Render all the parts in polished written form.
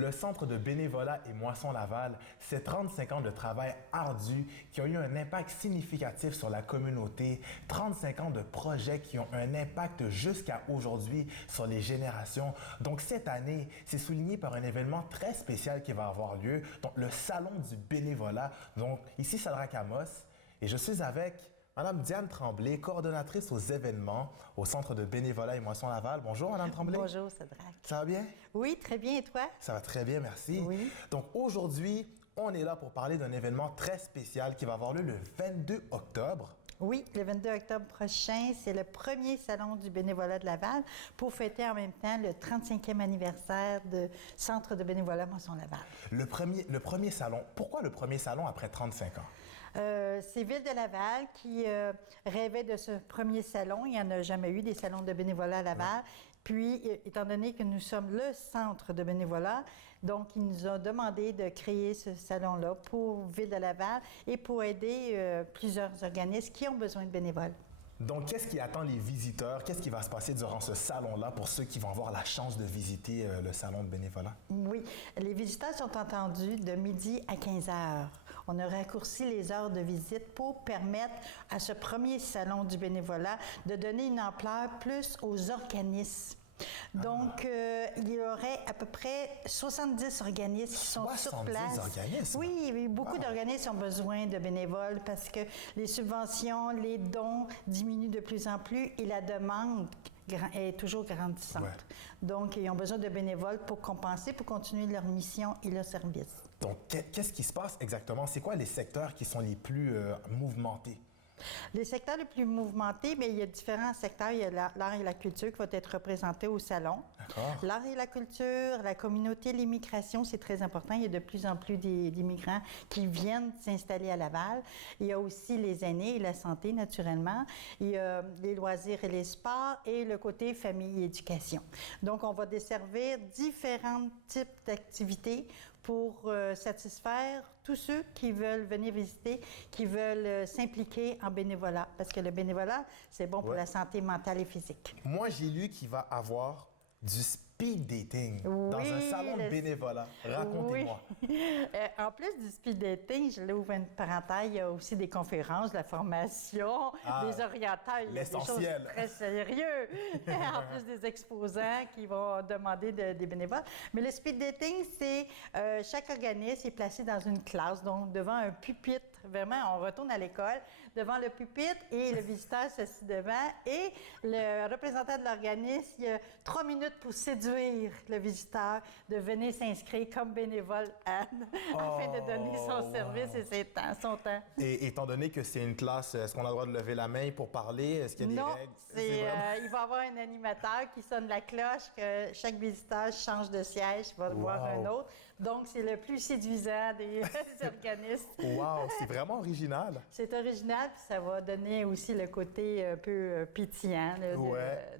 Le Centre de bénévolat et Moisson Laval, c'est 35 ans de travail ardu qui ont eu un impact significatif sur la communauté, 35 ans de projets qui ont un impact jusqu'à aujourd'hui sur les générations. Donc cette année, c'est souligné par un événement très spécial qui va avoir lieu, donc le Salon du bénévolat. Donc ici, Shadrach Amos, et je suis avec Madame Diane Tremblay, coordonnatrice aux événements au Centre de bénévolat et Moisson Laval. Bonjour, Madame Tremblay. Bonjour, Shadrach. Ça va bien? Oui, très bien. Et toi? Ça va très bien, merci. Oui. Donc aujourd'hui, on est là pour parler d'un événement très spécial qui va avoir lieu le 22 octobre. Oui, le 22 octobre prochain, c'est le premier salon du bénévolat de Laval pour fêter en même temps le 35e anniversaire du Centre de bénévolat Moisson Laval. Le premier salon. Pourquoi le premier salon après 35 ans? C'est Ville de Laval qui rêvait de ce premier salon. Il n'y en a jamais eu des salons de bénévolat à Laval. Puis, étant donné que nous sommes le centre de bénévolat, donc il nous a demandé de créer ce salon-là pour Ville de Laval et pour aider plusieurs organismes qui ont besoin de bénévoles. Donc, qu'est-ce qui attend les visiteurs? Qu'est-ce qui va se passer durant ce salon-là pour ceux qui vont avoir la chance de visiter le salon de bénévolat? Oui, les visiteurs sont entendus de midi à 15 heures. On a raccourci les heures de visite pour permettre à ce premier salon du bénévolat de donner une ampleur plus aux organismes. Donc, il y aurait à peu près 70 organismes qui sont sur place. 70 organismes? Oui, beaucoup d'organismes ont besoin de bénévoles parce que les subventions, les dons diminuent de plus en plus et la demande est toujours grandissante. Ouais. Donc, ils ont besoin de bénévoles pour compenser, pour continuer leur mission et leur service. Donc, qu'est-ce qui se passe exactement? C'est quoi les secteurs qui sont les plus mouvementés? Les secteurs les plus mouvementés, bien, il y a différents secteurs. Il y a l'art et la culture qui va être représentés au salon. D'accord. L'art et la culture, la communauté, l'immigration, c'est très important. Il y a de plus en plus d'immigrants qui viennent s'installer à Laval. Il y a aussi les aînés et la santé, naturellement. Il y a les loisirs et les sports et le côté famille et éducation. Donc, on va desservir différents types d'activités pour satisfaire tous ceux qui veulent venir visiter, qui veulent s'impliquer en bénévolat. Parce que le bénévolat, c'est bon pour la santé mentale et physique. Moi, j'ai lu qu'il va avoir du speed dating dans un salon de bénévolat. Racontez-moi. Oui. En plus du speed dating, je l'ouvre une parenthèse, il y a aussi des conférences, de la formation, des orienteurs. Il y a des choses très sérieuses. En plus des exposants qui vont demander des bénévoles. Mais le speed dating, c'est chaque organisme est placé dans une classe, donc devant un pupitre. Vraiment, on retourne à l'école, devant le pupitre et le visiteur s'assied devant. Et le représentant de l'organisme, il y a 3 minutes pour séduire le visiteur de venir s'inscrire comme bénévole Anne afin de donner son service et son temps. Et étant donné que c'est une classe, est-ce qu'on a le droit de lever la main pour parler? Est-ce qu'il y a des règles? Non, il va y avoir un animateur qui sonne la cloche, que chaque visiteur change de siège, va voir un autre. Donc, c'est le plus séduisant des organismes. Wow, c'est vraiment original. C'est original, puis ça va donner aussi le côté un peu pétillant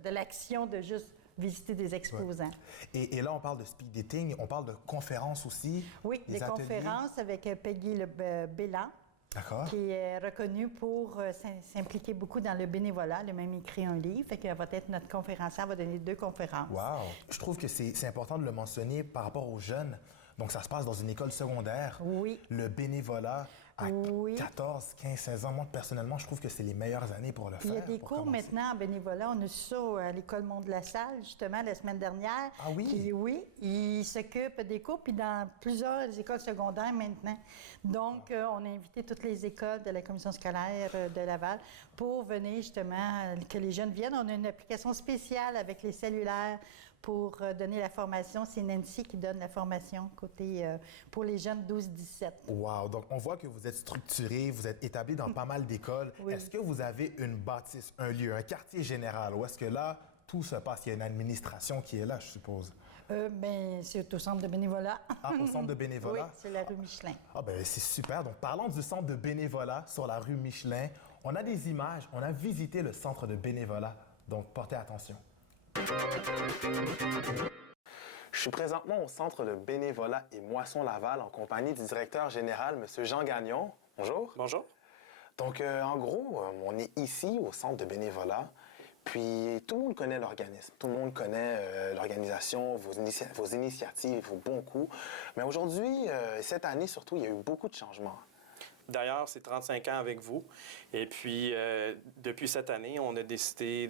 de l'action de juste visiter des exposants. Ouais. Et là, on parle de speed dating, on parle de conférences aussi. Oui, des conférences avec Peggy Bélan. D'accord. Qui est reconnue pour s'impliquer beaucoup dans le bénévolat. Elle a même écrit un livre, fait qu'elle va être notre conférencière, elle va donner 2 conférences. Wow! Je trouve que c'est important de le mentionner par rapport aux jeunes. Donc, ça se passe dans une école secondaire. Oui. Le bénévolat à 14, 15, 16 ans. Moi, personnellement, je trouve que c'est les meilleures années pour le faire. Il y a des cours maintenant en bénévolat. On a su ça à l'École Mont-de-la-Salle, justement, la semaine dernière. Ah oui? Oui, ils s'occupent des cours, puis dans plusieurs écoles secondaires maintenant. Donc, on a invité toutes les écoles de la commission scolaire de Laval pour venir, justement, que les jeunes viennent. On a une application spéciale avec les cellulaires pour donner la formation. C'est Nancy qui donne la formation côté pour les jeunes 12-17. Wow! Donc, on voit que vous êtes structuré, vous êtes établi dans pas mal d'écoles. Oui. Est-ce que vous avez une bâtisse, un lieu, un quartier général, ou est-ce que là, tout se passe? Il y a une administration qui est là, je suppose. Bien, c'est au centre de bénévolat. Ah, au centre de bénévolat? Oui, c'est la rue Michelin. Ah, ben c'est super. Donc, parlons du centre de bénévolat sur la rue Michelin. On a des images, on a visité le centre de bénévolat. Donc, portez attention. Je suis présentement au Centre de bénévolat et Moisson Laval en compagnie du directeur général, M. Jean Gagnon. Bonjour. Bonjour. Donc, en gros, on est ici au Centre de bénévolat. Puis tout le monde connaît l'organisme, tout le monde connaît l'organisation, vos initiatives, vos bons coups. Mais aujourd'hui, cette année surtout, il y a eu beaucoup de changements. D'ailleurs, c'est 35 ans avec vous. Et puis, depuis cette année, on a décidé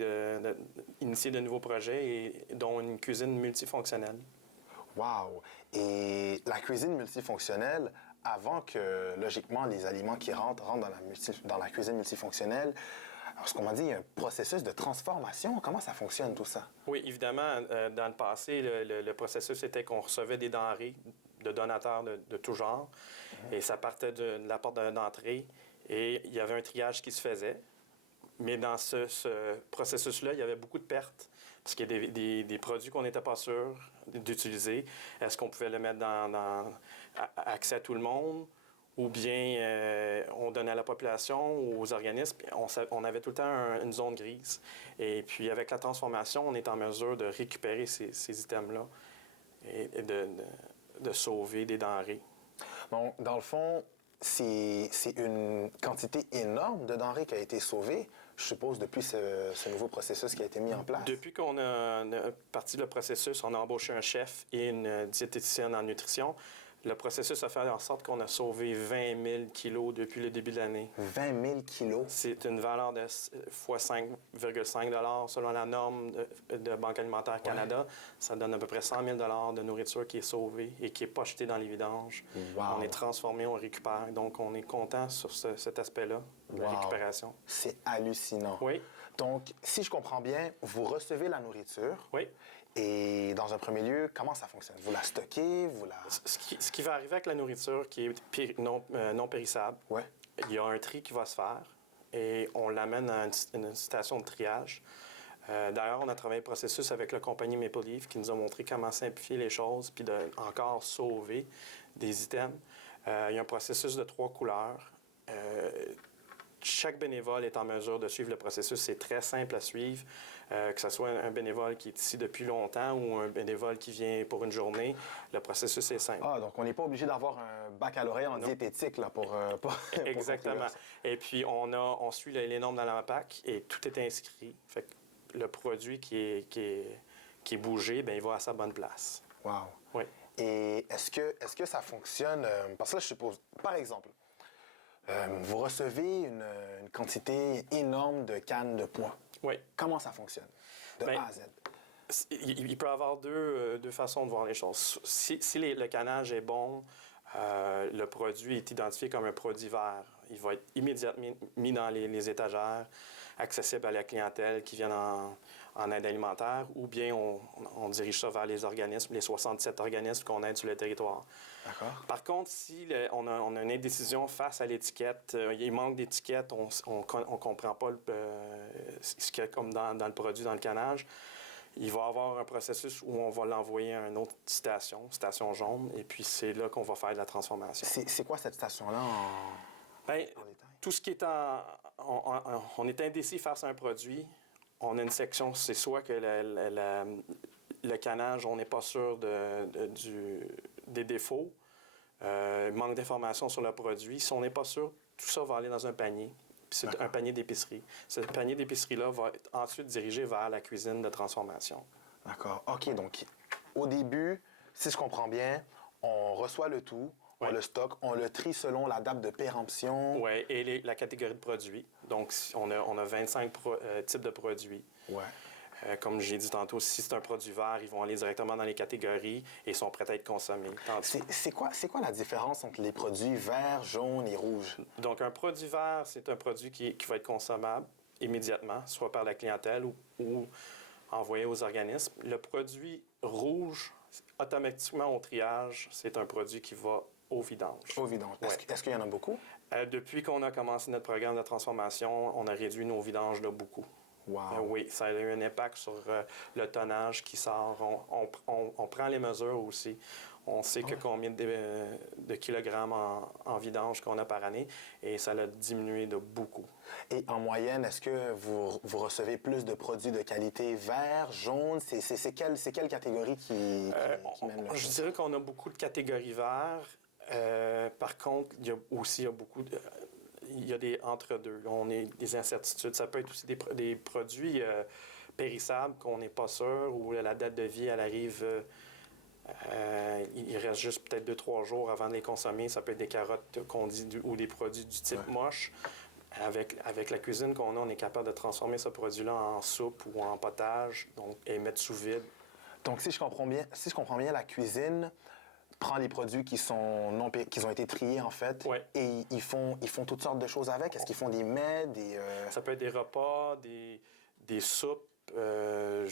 d'initier de nouveaux projets, dont une cuisine multifonctionnelle. Wow! Et la cuisine multifonctionnelle, avant que, logiquement, les aliments qui rentrent dans la cuisine multifonctionnelle, alors, ce qu'on m'a dit, il y a un processus de transformation. Comment ça fonctionne, tout ça? Oui, évidemment, dans le passé, le processus était qu'on recevait des denrées de donateurs de tout genre. Et ça partait de la porte d'entrée et il y avait un triage qui se faisait. Mais dans ce processus-là, il y avait beaucoup de pertes parce qu'il y a des produits qu'on n'était pas sûr d'utiliser. Est-ce qu'on pouvait le mettre dans accès à tout le monde ou bien on donnait à la population ou aux organismes? On avait tout le temps une zone grise. Et puis avec la transformation, on est en mesure de récupérer ces items-là et de sauver des denrées. Donc, dans le fond, c'est une quantité énorme de denrées qui a été sauvée, je suppose, depuis ce nouveau processus qui a été mis en place. Depuis qu'on a parti le processus, on a embauché un chef et une diététicienne en nutrition. Le processus a fait en sorte qu'on a sauvé 20 000 kilos depuis le début de l'année. 20 000 kilos? C'est une valeur de fois 5,5 selon la norme de Banque alimentaire Canada. Ouais. Ça donne à peu près 100 000 de nourriture qui est sauvée et qui n'est pas jetée dans les vidanges. Wow. On est transformé, on récupère. Donc, on est content sur cet aspect-là de la récupération. C'est hallucinant. Oui. Donc, si je comprends bien, vous recevez la nourriture. Oui. Et dans un premier lieu, comment ça fonctionne? Vous la stockez? Ce qui va arriver avec la nourriture qui est non périssable, ouais. Il y a un tri qui va se faire et on l'amène à une station de triage. D'ailleurs, on a travaillé le processus avec la compagnie Maple Leaf qui nous a montré comment simplifier les choses puis encore sauver des items. Il y a un processus de 3 couleurs. Chaque bénévole est en mesure de suivre le processus. C'est très simple à suivre, que ce soit un bénévole qui est ici depuis longtemps ou un bénévole qui vient pour une journée. Le processus est simple. Ah, donc on n'est pas obligé d'avoir un baccalauréat en diététique là, pour Exactement. Et puis, on suit les normes dans la PAC et tout est inscrit. Fait que le produit qui est bougé, bien, il va à sa bonne place. Wow. Oui. Et est-ce que ça fonctionne? Parce que là, je suppose, par exemple, vous recevez une quantité énorme de cannes de pois. Oui. Comment ça fonctionne, de A à Z? Il peut y avoir deux façons de voir les choses. Si le canage est bon, le produit est identifié comme un produit vert. Il va être immédiatement mis dans les étagères, accessible à la clientèle qui vient en aide alimentaire, ou bien on dirige ça vers les organismes, les 67 organismes qu'on aide sur le territoire. D'accord. Par contre, si on a une indécision face à l'étiquette, il manque d'étiquette, on ne comprend pas ce qu'il y a comme dans le produit, dans le canage, il va y avoir un processus où on va l'envoyer à une autre station jaune, et puis c'est là qu'on va faire de la transformation. C'est quoi cette station-là en détail? Tout ce qui est on est indécis face à un produit, on a une section, c'est soit que le canage, on n'est pas sûr des défauts, manque d'informations sur le produit. Si on n'est pas sûr, tout ça va aller dans un panier. Puis c'est un panier d'épicerie. Ce panier d'épicerie-là va être ensuite dirigé vers la cuisine de transformation. D'accord. OK, donc au début, si je comprends bien, on reçoit le tout, on le stocke, on le trie selon la date de péremption. Oui, et la catégorie de produits. Donc, on a 25 types de produits. Ouais. Comme j'ai dit tantôt, si c'est un produit vert, ils vont aller directement dans les catégories et sont prêts à être consommés. C'est quoi la différence entre les produits verts, jaunes et rouges? Donc, un produit vert, c'est un produit qui va être consommable immédiatement, soit par la clientèle ou envoyé aux organismes. Le produit rouge, automatiquement au triage, c'est un produit qui va au vidange. Au vidange. Ouais. Est-ce qu'il y en a beaucoup? Depuis qu'on a commencé notre programme de transformation, on a réduit nos vidanges de beaucoup. Wow. Oui, ça a eu un impact sur le tonnage qui sort. On prend les mesures aussi. On sait que combien de kilogrammes en vidange qu'on a par année et ça l'a diminué de beaucoup. Et en moyenne, est-ce que vous recevez plus de produits de qualité vert, jaune? C'est quelle catégorie qui mène le Je dirais qu'on a beaucoup de catégories verts. Par contre, il y a beaucoup il y a des entre-deux. Là, on a des incertitudes. Ça peut être aussi des produits périssables qu'on n'est pas sûr, ou la date de vie, elle arrive, il reste juste peut-être 2-3 jours avant de les consommer. Ça peut être des carottes qu'on dit ou des produits du type moche. Avec la cuisine qu'on a, on est capable de transformer ce produit-là en soupe ou en potage, donc, et mettre sous vide. Donc, si je comprends bien, la cuisine prend les produits qui ont été triés, en fait, et ils font toutes sortes de choses avec. Est-ce qu'ils font des mets, Ça peut être des repas, des soupes, peu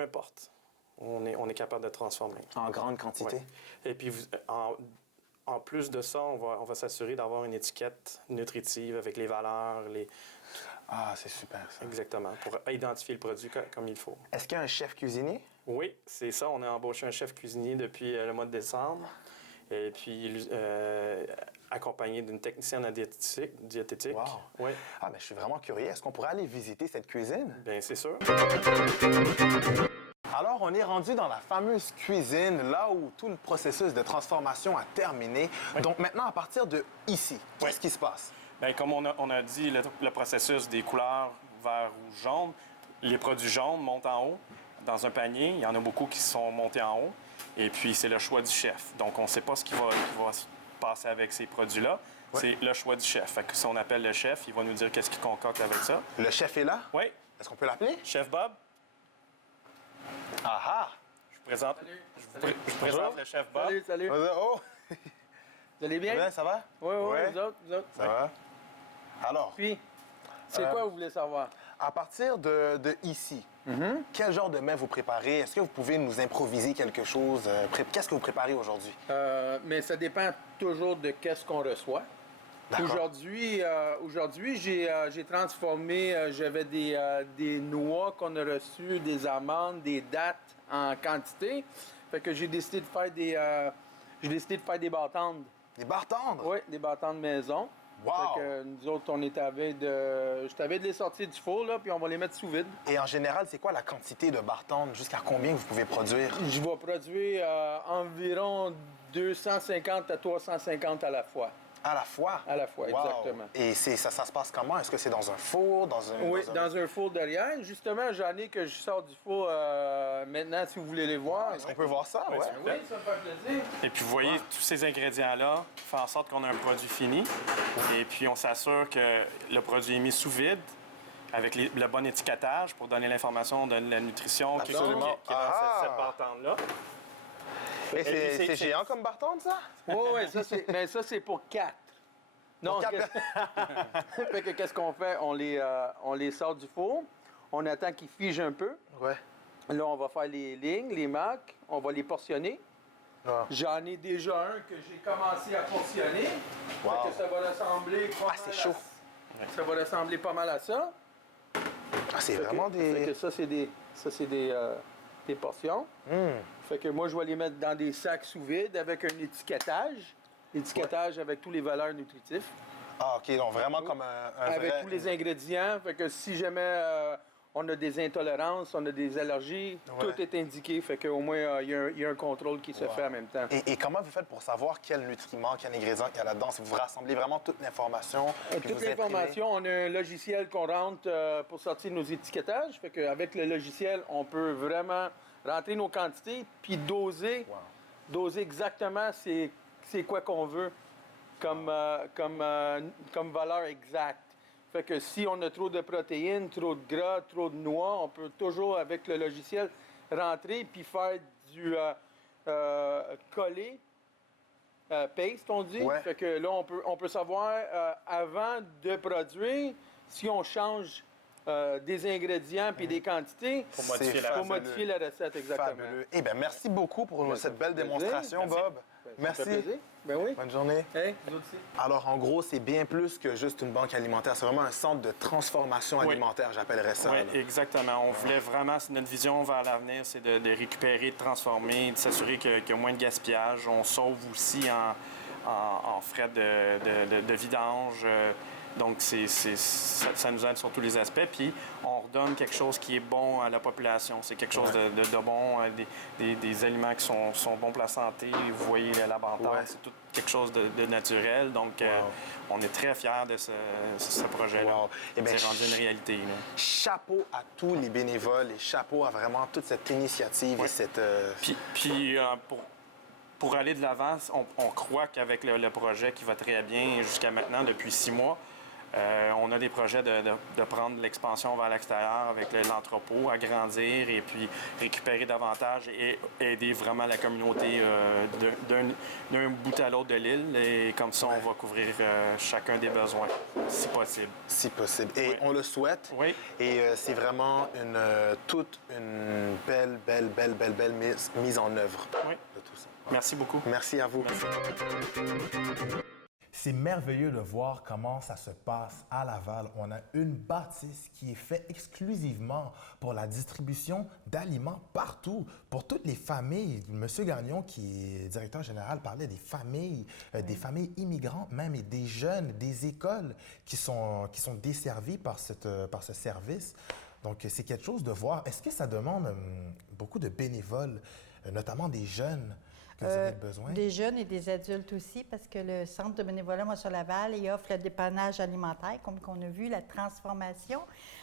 importe. On est capable de transformer. En grande quantité? Ouais. Et puis, en plus de ça, on va s'assurer d'avoir une étiquette nutritive avec les valeurs, Ah, c'est super, ça. Exactement, pour identifier le produit comme il faut. Est-ce qu'il y a un chef cuisinier? Oui, c'est ça. On a embauché un chef cuisinier depuis le mois de décembre. Et puis, accompagné d'une technicienne en diététique. Wow. Oui. Ah, bien, je suis vraiment curieux. Est-ce qu'on pourrait aller visiter cette cuisine? Bien, c'est sûr. Alors, on est rendu dans la fameuse cuisine, là où tout le processus de transformation a terminé. Oui. Donc, maintenant, à partir de ici, qu'est-ce qui se passe? Bien, comme on a dit, le processus des couleurs vert, rouge, jaune, les produits jaunes montent en haut dans un panier. Il y en a beaucoup qui sont montés en haut. Et puis, c'est le choix du chef. Donc, on ne sait pas ce qui va se passer avec ces produits-là. Oui. C'est le choix du chef. Fait que si on appelle le chef, il va nous dire qu'est-ce qu'il concocte avec ça. Le chef est là? Oui. Est-ce qu'on peut l'appeler? Chef Bob. Ah ah! Je vous présente le chef Bob. Salut, salut. Oh! Vous allez bien? Bien, ça va? Oui, vous autres? Ça va? Alors? Puis, c'est quoi vous voulez savoir? À partir de ici, quel genre de mets vous préparez? Est-ce que vous pouvez nous improviser quelque chose? Qu'est-ce que vous préparez aujourd'hui? Mais ça dépend toujours de qu'est-ce qu'on reçoit. Aujourd'hui, j'ai transformé, j'avais des noix qu'on a reçues, des amandes, des dattes en quantité. Fait que j'ai décidé de faire des bartendes. Des bartendes? Oui, des bartendes maison. Wow! Fait que nous autres, on est je t'avais de les sortir du four, là, puis on va les mettre sous vide. Et en général, c'est quoi la quantité de bartendes? Jusqu'à combien vous pouvez produire? Je vais produire environ 250 à 350 à la fois. À la fois? À la fois, wow. Exactement. Et ça se passe comment? Est-ce que c'est dans un four? Oui, dans un four derrière. Justement, j'en ai que je sors du four maintenant, si vous voulez les voir. Est-ce qu'on peut voir ça? Oui, ça me fait plaisir. Et puis, vous voyez, tous ces ingrédients-là font en sorte qu'on a un produit fini. Et puis, on s'assure que le produit est mis sous vide avec le bon étiquetage pour donner l'information de la nutrition qui est dans cette bartende-là. Et c'est géant comme bartende, ça? Oui, ça, c'est pour 4. Non, fait que qu'est-ce qu'on fait? On les sort du four, on attend qu'ils figent un peu. Ouais. Là, on va faire les lignes, les marques, on va les portionner. Ah. J'en ai déjà un que j'ai commencé à portionner. Wow. Fait que ça va ressembler pas mal c'est chaud. Ça va ressembler pas mal à ça. Ah, c'est vraiment des... Fait que ça, c'est des portions. Fait que moi, je vais les mettre dans des sacs sous vide avec un étiquetage. Étiquetage avec tous les valeurs nutritifs. Ah, OK. Donc, vraiment comme un avec vrai... tous les ingrédients. Fait que si jamais on a des intolérances, on a des allergies, tout est indiqué. Fait qu'au moins, il y a un contrôle qui se fait en même temps. Et comment vous faites pour savoir quel nutriment, quel ingrédient il y a là-dedans? Si vous rassemblez vraiment toute l'information? Toute l'information, on a un logiciel qu'on rentre pour sortir nos étiquetages. Fait qu'avec le logiciel, on peut vraiment rentrer nos quantités puis doser exactement c'est quoi qu'on veut comme valeur exacte. Fait que si on a trop de protéines, trop de gras, trop de noix, on peut toujours, avec le logiciel, rentrer puis faire du coller, paste, on dit. Ouais. Fait que là, on peut savoir, avant de produire, si on change des ingrédients puis des quantités pour modifier la recette, exactement. Fabuleux. Eh bien, merci beaucoup pour cette belle démonstration, Bob. Merci. Ben oui. Bonne journée. Hey, vous aussi. Alors, en gros, c'est bien plus que juste une banque alimentaire. C'est vraiment un centre de transformation alimentaire, j'appellerais ça. Oui, exactement. On voulait vraiment, notre vision vers l'avenir, c'est de récupérer, de transformer, de s'assurer qu'il y a moins de gaspillage. On sauve aussi en frais de vidange. Donc, ça nous aide sur tous les aspects. Puis, on redonne quelque chose qui est bon à la population. C'est quelque chose de bon, des aliments qui sont bons pour la santé. Vous voyez l'avantage, c'est tout quelque chose de naturel. Donc, on est très fiers de ce projet-là. Wow. C'est rendu une réalité. Là. Chapeau à tous les bénévoles et chapeau à vraiment toute cette initiative et cette... Puis pour aller de l'avant, on croit qu'avec le projet qui va très bien jusqu'à maintenant, depuis 6 mois, on a des projets de prendre l'expansion vers l'extérieur avec l'entrepôt, agrandir et puis récupérer davantage et aider vraiment la communauté d'un bout à l'autre de l'île. Et comme ça, on va couvrir chacun des besoins, si possible. Si possible. Et on le souhaite. Oui. Et c'est vraiment toute une belle mise en œuvre de tout ça. Merci beaucoup. Merci à vous. Merci. C'est merveilleux de voir comment ça se passe à Laval. On a une bâtisse qui est faite exclusivement pour la distribution d'aliments partout, pour toutes les familles. Monsieur Gagnon, qui est directeur général, parlait des familles immigrantes même, et des jeunes, des écoles qui sont desservies par ce service. Donc, c'est quelque chose de voir. Est-ce que ça demande beaucoup de bénévoles, notamment des jeunes? Des jeunes et des adultes aussi, parce que le Centre de bénévolat Moi sur Laval, il offre le dépannage alimentaire, comme on a vu, la transformation,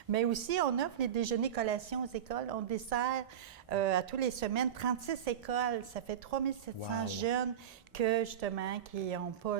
mais aussi on offre les déjeuners collations aux écoles. On dessert à tous les semaines 36 écoles. Ça fait 3700 jeunes qui n'ont pas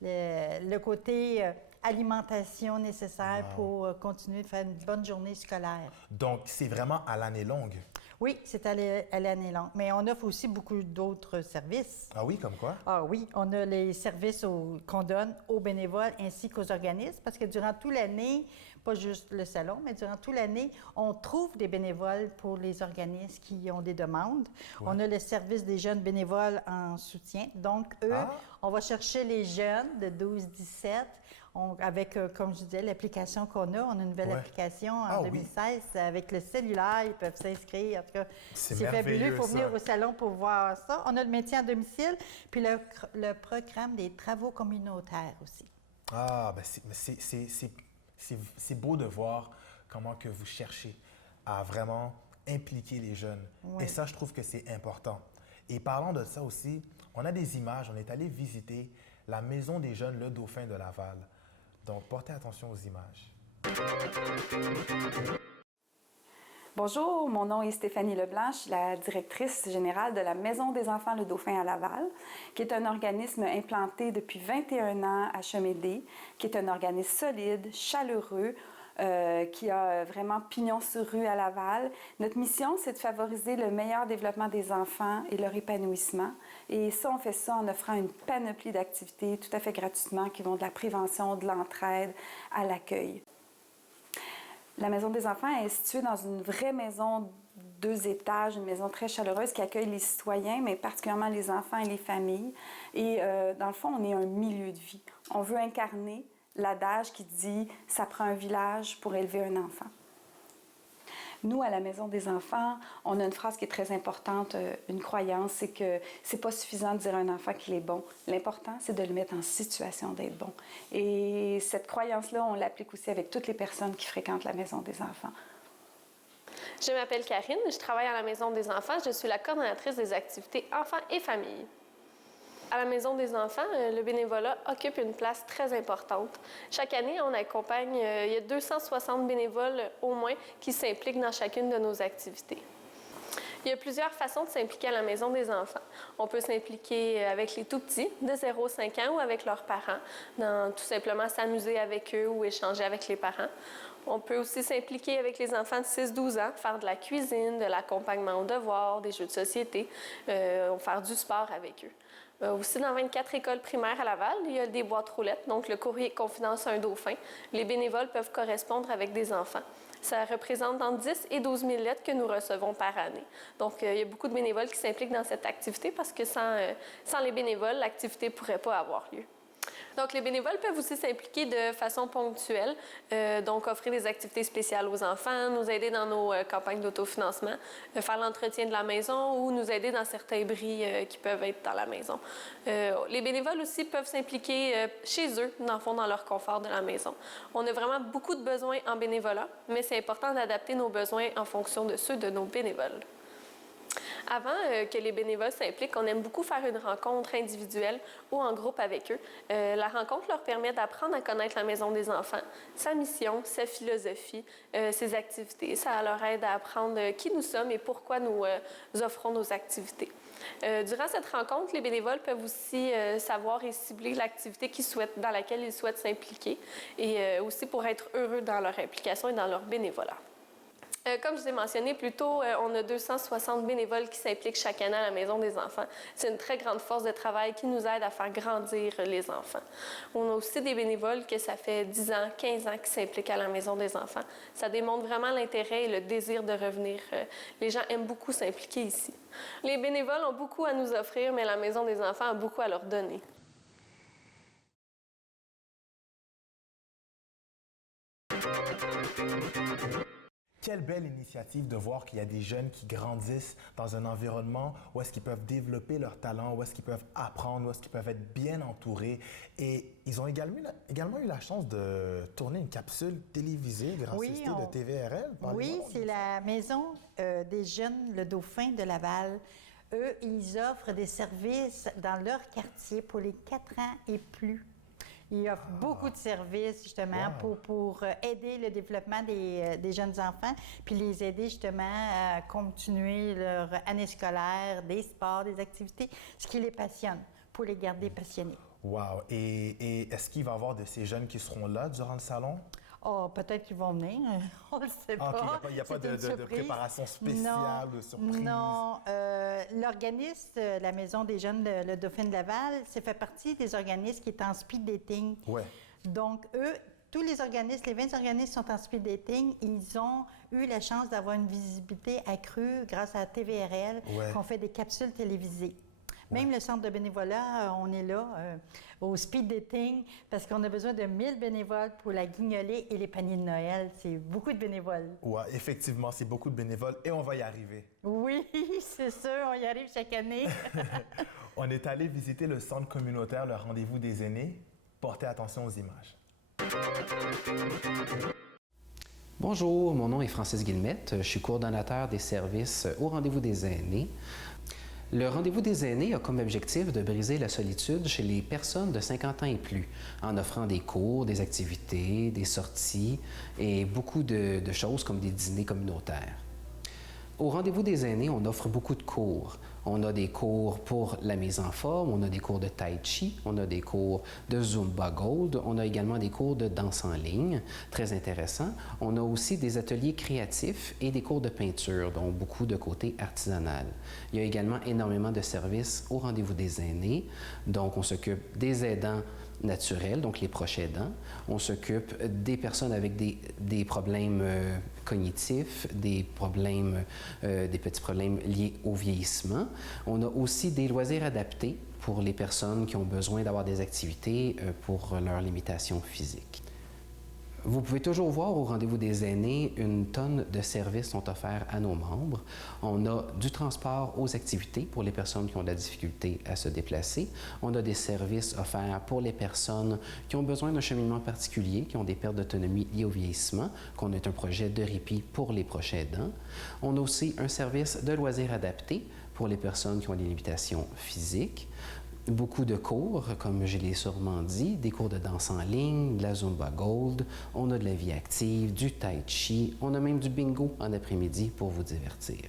le côté alimentation nécessaire pour continuer de faire une bonne journée scolaire. Donc, c'est vraiment à l'année longue? Oui, c'est à l'année longue. Mais on offre aussi beaucoup d'autres services. Ah oui, comme quoi? Ah oui, on a les services qu'on donne aux bénévoles ainsi qu'aux organismes, parce que durant toute l'année, pas juste le salon, mais durant toute l'année, on trouve des bénévoles pour les organismes qui ont des demandes. Ouais. On a le service des jeunes bénévoles en soutien. Donc, eux, on va chercher les jeunes de 12-17. Avec, comme je disais, l'application qu'on a, on a une nouvelle application en 2016 avec le cellulaire, ils peuvent s'inscrire. En tout cas, c'est fabuleux. Il faut venir au salon pour voir ça. On a le métier à domicile, puis le programme des travaux communautaires aussi. Ah, bien, c'est beau de voir comment que vous cherchez à vraiment impliquer les jeunes. Oui. Et ça, je trouve que c'est important. Et parlant de ça aussi, on a des images. On est allé visiter la Maison des jeunes Le Dauphin de Laval. Donc, portez attention aux images. Bonjour, mon nom est Stéphanie Leblanc, je suis la directrice générale de la Maison des enfants Le Dauphin à Laval, qui est un organisme implanté depuis 21 ans à Chemédé, qui est un organisme solide, chaleureux, qui a vraiment pignon sur rue à Laval. Notre mission, c'est de favoriser le meilleur développement des enfants et leur épanouissement. Et ça, on fait ça en offrant une panoplie d'activités tout à fait gratuitement qui vont de la prévention, de l'entraide à l'accueil. La Maison des enfants est située dans une vraie maison 2 étages, une maison très chaleureuse qui accueille les citoyens, mais particulièrement les enfants et les familles. Et dans le fond, on est un milieu de vie. On veut incarner l'adage qui dit « ça prend un village pour élever un enfant ». Nous, à la Maison des enfants, on a une phrase qui est très importante, une croyance, c'est que c'est pas suffisant de dire à un enfant qu'il est bon. L'important, c'est de le mettre en situation d'être bon. Et cette croyance-là, on l'applique aussi avec toutes les personnes qui fréquentent la Maison des enfants. Je m'appelle Karine, je travaille à la Maison des enfants. Je suis la coordonnatrice des activités enfants et familles. À la Maison des enfants, le bénévolat occupe une place très importante. Chaque année, on accompagne, il y a 260 bénévoles au moins qui s'impliquent dans chacune de nos activités. Il y a plusieurs façons de s'impliquer à la Maison des enfants. On peut s'impliquer avec les tout-petits, de 0 à 5 ans, ou avec leurs parents, dans tout simplement s'amuser avec eux ou échanger avec les parents. On peut aussi s'impliquer avec les enfants de 6-12 ans, faire de la cuisine, de l'accompagnement aux devoirs, des jeux de société, faire du sport avec eux. Aussi, dans 24 écoles primaires à Laval, il y a des boîtes roulettes, donc le courrier Confidence un dauphin. Les bénévoles peuvent correspondre avec des enfants. Ça représente entre 10 et 12 000 lettres que nous recevons par année. Donc, il y a beaucoup de bénévoles qui s'impliquent dans cette activité parce que sans les bénévoles, l'activité ne pourrait pas avoir lieu. Donc, les bénévoles peuvent aussi s'impliquer de façon ponctuelle, donc offrir des activités spéciales aux enfants, nous aider dans nos campagnes d'autofinancement, faire l'entretien de la maison ou nous aider dans certains bris qui peuvent être dans la maison. Les bénévoles aussi peuvent s'impliquer chez eux, dans le fond, dans leur confort de la maison. On a vraiment beaucoup de besoins en bénévolat, mais c'est important d'adapter nos besoins en fonction de ceux de nos bénévoles. Avant que les bénévoles s'impliquent, on aime beaucoup faire une rencontre individuelle ou en groupe avec eux. La rencontre leur permet d'apprendre à connaître la Maison des enfants, sa mission, sa philosophie, ses activités. Ça leur aide à apprendre qui nous sommes et pourquoi nous offrons nos activités. Durant cette rencontre, les bénévoles peuvent aussi savoir et cibler l'activité dans laquelle ils souhaitent s'impliquer et aussi pour être heureux dans leur implication et dans leur bénévolat. Comme je vous ai mentionné plus tôt, on a 260 bénévoles qui s'impliquent chaque année à la Maison des enfants. C'est une très grande force de travail qui nous aide à faire grandir les enfants. On a aussi des bénévoles que ça fait 10 ans, 15 ans qui s'impliquent à la Maison des enfants. Ça démontre vraiment l'intérêt et le désir de revenir. Les gens aiment beaucoup s'impliquer ici. Les bénévoles ont beaucoup à nous offrir, mais la Maison des enfants a beaucoup à leur donner. Quelle belle initiative de voir qu'il y a des jeunes qui grandissent dans un environnement où est-ce qu'ils peuvent développer leurs talents, où est-ce qu'ils peuvent apprendre, où est-ce qu'ils peuvent être bien entourés. Et ils ont également eu la chance de tourner une capsule télévisée gracieuseté de TVRL. Oui, c'est la Maison des jeunes, le Dauphin de Laval. Eux, ils offrent des services dans leur quartier pour les 4 ans et plus. Ils offrent beaucoup de services, justement, pour aider le développement des jeunes enfants, puis les aider, justement, à continuer leur année scolaire, des sports, des activités, ce qui les passionne, pour les garder passionnés. Wow! Et est-ce qu'il va y avoir de ces jeunes qui seront là durant le salon? Oh, peut-être qu'ils vont venir, on le sait pas. Il n'y a pas de préparation spéciale, de surprise? Non, l'organisme, la Maison des jeunes, le Dauphin de Laval, ça fait partie des organismes qui est en speed dating. Ouais. Donc, eux, tous les organismes, les 20 organismes sont en speed dating. Ils ont eu la chance d'avoir une visibilité accrue grâce à TVRL, qu'on fait des capsules télévisées. Même le centre de bénévolat, on est là au speed dating parce qu'on a besoin de 1000 bénévoles pour la guignolée et les paniers de Noël. C'est beaucoup de bénévoles. Oui, effectivement, c'est beaucoup de bénévoles et on va y arriver. Oui, c'est sûr, on y arrive chaque année. On est allé visiter le centre communautaire, le Rendez-vous des aînés. Portez attention aux images. Bonjour, mon nom est Francis Guillemette. Je suis coordonnateur des services au Rendez-vous des aînés. Le Rendez-vous des aînés a comme objectif de briser la solitude chez les personnes de 50 ans et plus, en offrant des cours, des activités, des sorties et beaucoup de choses comme des dîners communautaires. Au Rendez-vous des aînés, on offre beaucoup de cours. On a des cours pour la mise en forme, on a des cours de tai chi, on a des cours de Zumba Gold, on a également des cours de danse en ligne, très intéressant. On a aussi des ateliers créatifs et des cours de peinture, donc beaucoup de côté artisanal. Il y a également énormément de services au Rendez-vous des aînés, donc on s'occupe des aidants naturels, donc les proches aidants. On s'occupe des personnes avec des problèmes cognitifs, des petits problèmes liés au vieillissement. On a aussi des loisirs adaptés pour les personnes qui ont besoin d'avoir des activités pour leurs limitations physiques. Vous pouvez toujours voir au Rendez-vous des aînés, une tonne de services sont offerts à nos membres. On a du transport aux activités pour les personnes qui ont de la difficulté à se déplacer. On a des services offerts pour les personnes qui ont besoin d'un cheminement particulier, qui ont des pertes d'autonomie liées au vieillissement, qu'on est un projet de répit pour les proches aidants. On a aussi un service de loisirs adaptés pour les personnes qui ont des limitations physiques. Beaucoup de cours, comme je l'ai sûrement dit, des cours de danse en ligne, de la Zumba Gold, on a de la vie active, du tai chi, on a même du bingo en après-midi pour vous divertir.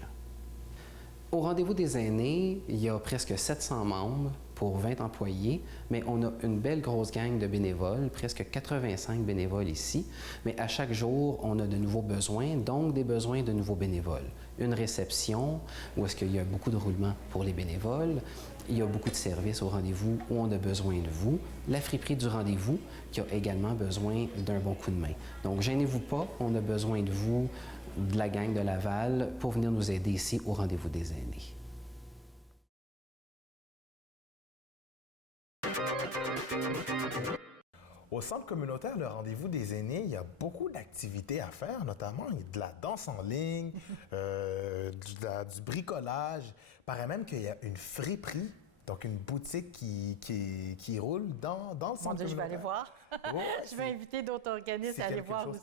Au Rendez-vous des aînés, il y a presque 700 membres pour 20 employés, mais on a une belle grosse gang de bénévoles, presque 85 bénévoles ici, mais à chaque jour, on a de nouveaux besoins, donc des besoins de nouveaux bénévoles. Une réception, où est-ce qu'il y a beaucoup de roulements pour les bénévoles. Il y a beaucoup de services au rendez-vous où on a besoin de vous. La friperie du rendez-vous qui a également besoin d'un bon coup de main. Donc, gênez-vous pas, on a besoin de vous, de la gang de Laval, pour venir nous aider ici au Rendez-vous des aînés. Au centre communautaire, le rendez-vous des aînés, il y a beaucoup d'activités à faire, notamment de la danse en ligne, du bricolage. Il paraît même qu'il y a une friperie, donc une boutique qui roule dans le centre communautaire. Je vais aller voir. Je vais inviter d'autres organismes à aller voir aussi.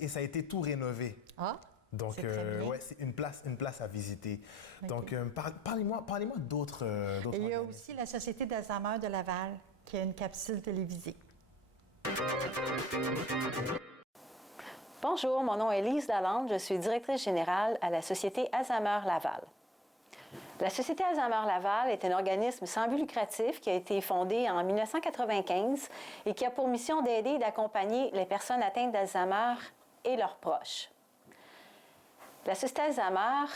Et ça a été tout rénové. Ah, donc, ouais, c'est une place à visiter. Okay. Donc, parlez-moi d'autres Et il y a aussi la Société d'Alzheimer de Laval qui a une capsule télévisée. Bonjour, mon nom est Lise Lalande, je suis directrice générale à la Société Alzheimer Laval. La Société Alzheimer Laval est un organisme sans but lucratif qui a été fondé en 1995 et qui a pour mission d'aider et d'accompagner les personnes atteintes d'Alzheimer et leurs proches. La Société Alzheimer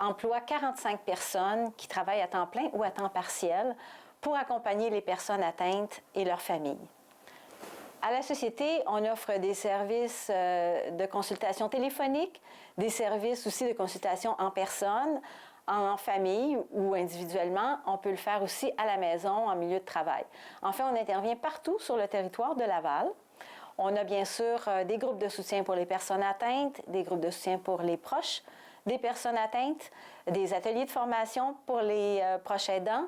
emploie 45 personnes qui travaillent à temps plein ou à temps partiel pour accompagner les personnes atteintes et leurs familles. À la Société, on offre des services de consultation téléphonique, des services aussi de consultation en personne, en famille ou individuellement. On peut le faire aussi à la maison, en milieu de travail. Enfin, on intervient partout sur le territoire de Laval. On a bien sûr des groupes de soutien pour les personnes atteintes, des groupes de soutien pour les proches des personnes atteintes, des ateliers de formation pour les proches aidants,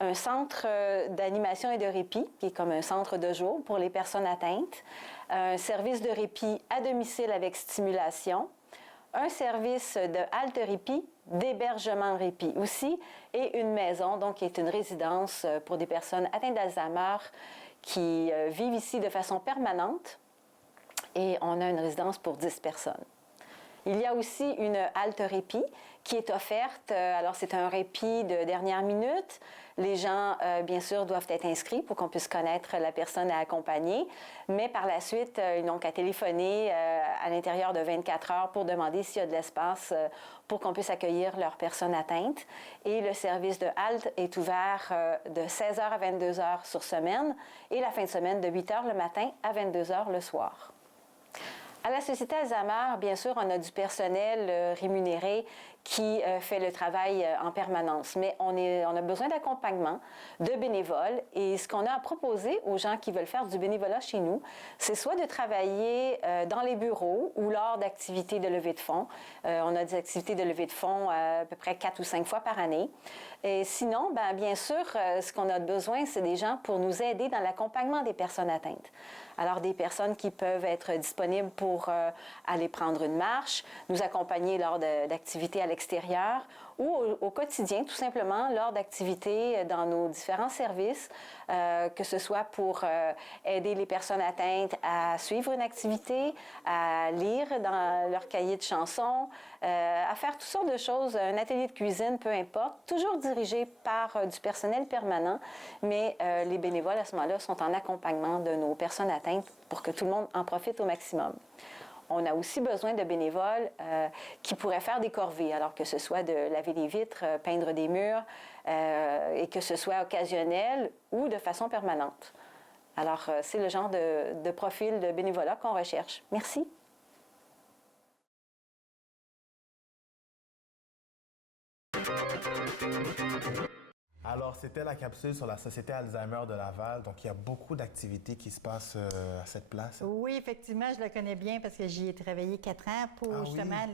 un centre d'animation et de répit, qui est comme un centre de jour pour les personnes atteintes, un service de répit à domicile avec stimulation, un service de halte répit, d'hébergement répit aussi, et une maison, donc qui est une résidence pour des personnes atteintes d'Alzheimer qui vivent ici de façon permanente, et on a une résidence pour 10 personnes. Il y a aussi une halte répit qui est offerte. Alors, c'est un répit de dernière minute. Les gens, bien sûr, doivent être inscrits pour qu'on puisse connaître la personne à accompagner. Mais par la suite, ils n'ont qu'à téléphoner à l'intérieur de 24 heures pour demander s'il y a de l'espace pour qu'on puisse accueillir leur personne atteinte. Et le service de halte est ouvert de 16h à 22h sur semaine et la fin de semaine de 8h le matin à 22h le soir. À la Société Alzheimer, bien sûr, on a du personnel rémunéré qui fait le travail en permanence. Mais on a besoin d'accompagnement, de bénévoles. Et ce qu'on a à proposer aux gens qui veulent faire du bénévolat chez nous, c'est soit de travailler dans les bureaux ou lors d'activités de levée de fonds. On a des activités de levée de fonds à peu près 4 ou 5 fois par année. Et sinon, bien sûr, ce qu'on a besoin, c'est des gens pour nous aider dans l'accompagnement des personnes atteintes. Alors, des personnes qui peuvent être disponibles pour aller prendre une marche, nous accompagner lors d'activités à l'extérieur ou au quotidien, tout simplement, lors d'activités dans nos différents services, que ce soit pour aider les personnes atteintes à suivre une activité, à lire dans leur cahier de chansons, à faire toutes sortes de choses, un atelier de cuisine, peu importe, toujours dirigé par du personnel permanent, mais les bénévoles, à ce moment-là, sont en accompagnement de nos personnes atteintes pour que tout le monde en profite au maximum. On a aussi besoin de bénévoles qui pourraient faire des corvées, alors que ce soit de laver des vitres, peindre des murs, et que ce soit occasionnel ou de façon permanente. Alors, c'est le genre de profil de bénévolat qu'on recherche. Merci. Alors, c'était la capsule sur la Société Alzheimer de Laval. Donc, il y a beaucoup d'activités qui se passent à cette place. Oui, effectivement, je la connais bien parce que j'y ai travaillé 4 ans pour justement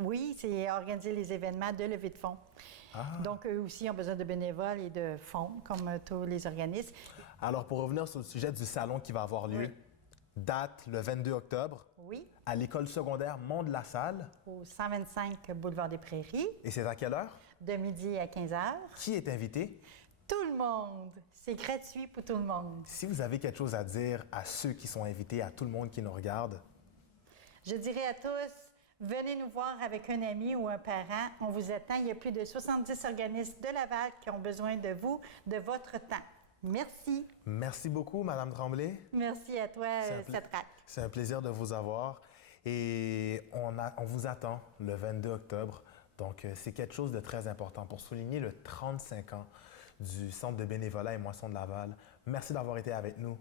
Oui, c'est organiser les événements de levée de fonds. Ah. Donc, eux aussi ont besoin de bénévoles et de fonds, comme tous les organismes. Alors, pour revenir sur le sujet du salon qui va avoir lieu, date le 22 octobre. Oui. À l'école secondaire Mont-de-la-Salle. Au 125 boulevard des Prairies. Et c'est à quelle heure? De midi à 15h. Qui est invité? Tout le monde. C'est gratuit pour tout le monde. Si vous avez quelque chose à dire à ceux qui sont invités, à tout le monde qui nous regarde. Je dirais à tous, venez nous voir avec un ami ou un parent. On vous attend. Il y a plus de 70 organismes de Laval qui ont besoin de vous, de votre temps. Merci. Merci beaucoup, Mme Tremblay. Merci à toi, Satrac. C'est un plaisir de vous avoir. Et on vous attend le 22 octobre. Donc, c'est quelque chose de très important pour souligner le 35 ans du Centre de bénévolat et moisson de Laval. Merci d'avoir été avec nous.